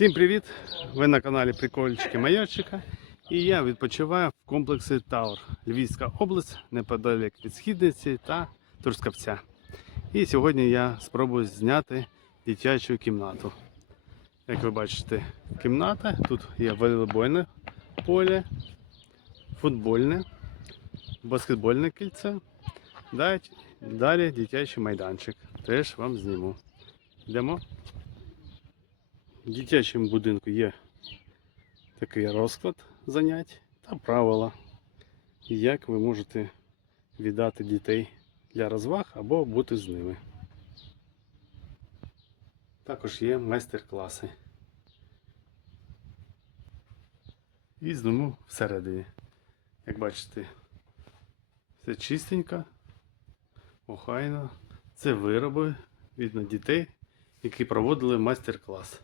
Всім привіт! Ви на каналі Прикольчики Майорчика. І я відпочиваю в комплексі Таур, Львівська область, неподалік від Східниці та Трускавця. І сьогодні я спробую зняти дитячу кімнату. Як ви бачите, кімната. Тут є волейбольне поле, футбольне, баскетбольне кільце. Далі дитячий майданчик. Теж вам зніму. Йдемо. В дитячому будинку є такий розклад занять та правила, як ви можете віддати дітей для розваг або бути з ними. Також є майстер-класи. І зніму всередині. Як бачите, все чистенько, охайно. Це вироби видно дітей, які проводили майстер-клас.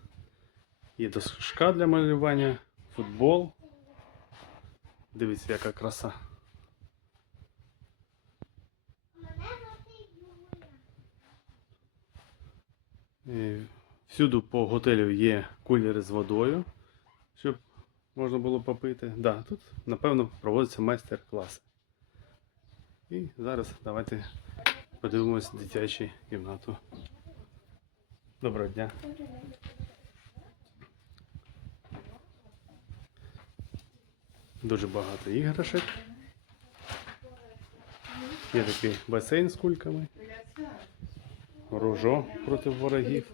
Є дошка для малювання, футбол. Дивіться, яка краса. І Всюди по готелю є кулери з водою, щоб можна було попити. Да, тут, напевно, проводиться майстер-клас. І зараз давайте подивимось дитячу кімнату. Доброго дня. Дуже багато іграшок. Є такий басейн з кульками. Ружо проти ворогів.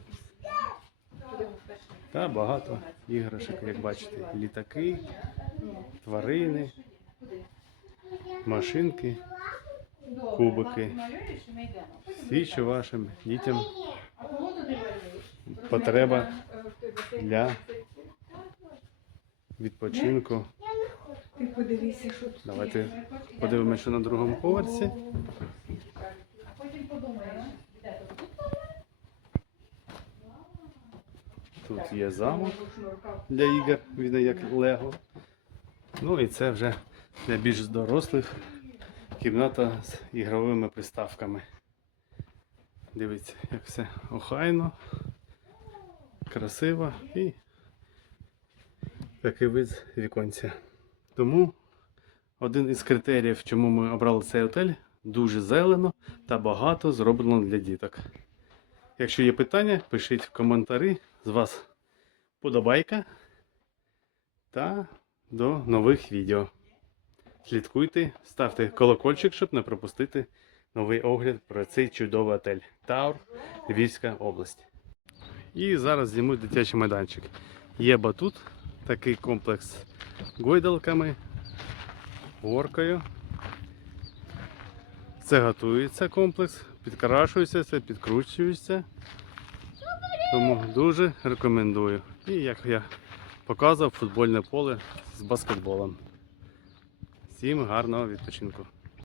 Та багато іграшок, як бачите, літаки, тварини, машинки, кубики. Всі, що вашим дітям потреба для відпочинку. Ти подивися, що тут. Давайте подивимося, що на другому поверсі. Тут є замок для ігор, він як Лего. Ну і це вже для більш дорослих кімната з ігровими приставками. Дивіться, як все охайно, красиво і такий вид з віконця. Тому один із критеріїв, чому ми обрали цей отель, дуже зелено та багато зроблено для діток. Якщо є питання, пишіть в коментарі. З вас подобайка та до нових відео. Слідкуйте, ставте колокольчик, щоб не пропустити новий огляд про цей чудовий отель Таур, Львівська область. І зараз зніму дитячий майданчик. Є батут, такий комплекс гойдалками, горкою. Це готується комплекс, підкрашується, це підкручується. Тому дуже рекомендую. І як я показував, футбольне поле з баскетболом. Всім гарного відпочинку.